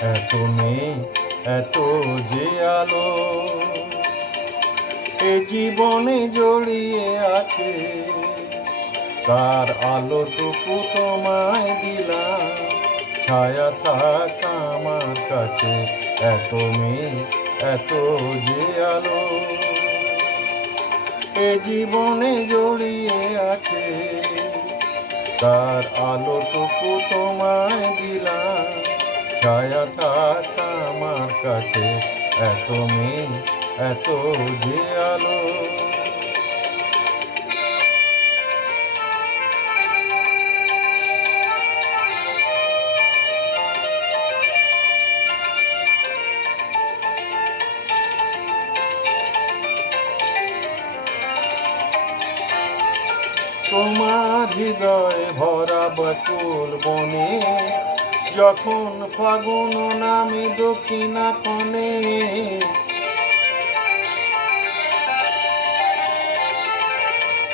এত নেই এত যে আলো এ জীবনে জড়িয়ে আছে, তার আলোটুকু তোমায় দিলাম, ছায়া থাক আমার কাছে। এত মেয়ে এত যে আলো এ জীবনে জড়িয়ে আছে, তার আলোটুকু তোমায় দিলাম, ছায়া থাক আমার কাছে। এত মেয়ে এত যে আলো। তোমার হৃদয় ভরা বকুল বনে, যখন ফাগুন নামে দক্ষিণা ক্ষণে,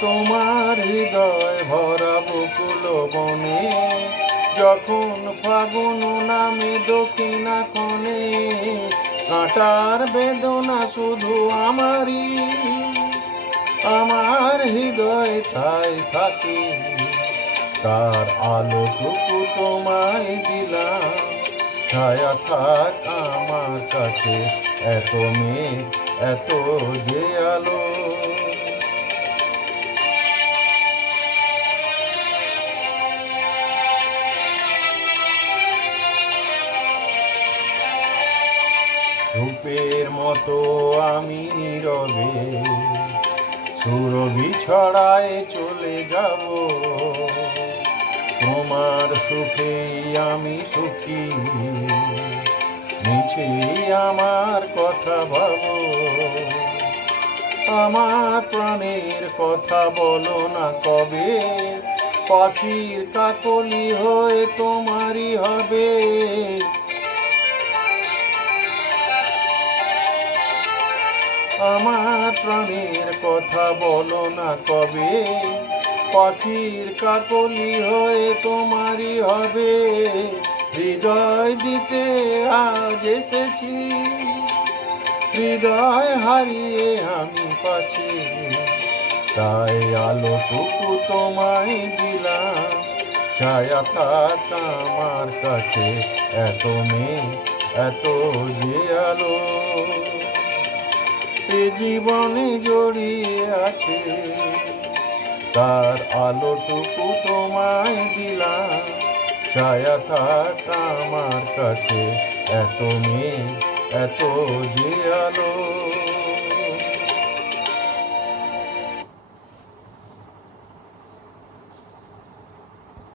তোমার হৃদয় ভরা বকুল বনে, যখন ফাগুন নামে দক্ষিণা ক্ষণে, কাঁটার বেদনা শুধু আমারই, আমার হৃদয় তাই থাকে, তার আলোটুকু তোমায় দিলাম, ছায়া থাক আমার কাছে। এত মেয়ে এত যে আলো। ধূপের মতো আমি নীরবে সুরভি ছড়ায় চলে যাব, তোমার সুখেই আমি সুখী, মিছেই আমার কথা ভাবো, আমার প্রাণের কথা বলো না কবে, পাখির কাকলি হয়ে তোমারই হবে। আমার প্রাণের কথা বলো না কবে, পাখির কাকলি হয়ে তোমারই হবে। হৃদয় দিতে আজ এসেছি, হৃদয় হারিয়ে আমি পাচ্ছি, তাই আলোটুকু তোমায় দিলাম, ছায়া থাক আমার কাছে। এত মেয়ে এত যে আলো এ জীবনে জড়িয়ে আছে, তার আলোটুকু তোমায় দিলাম, ছায়া থাক আমার কাছে। এত মেয়ে এত যে আলো।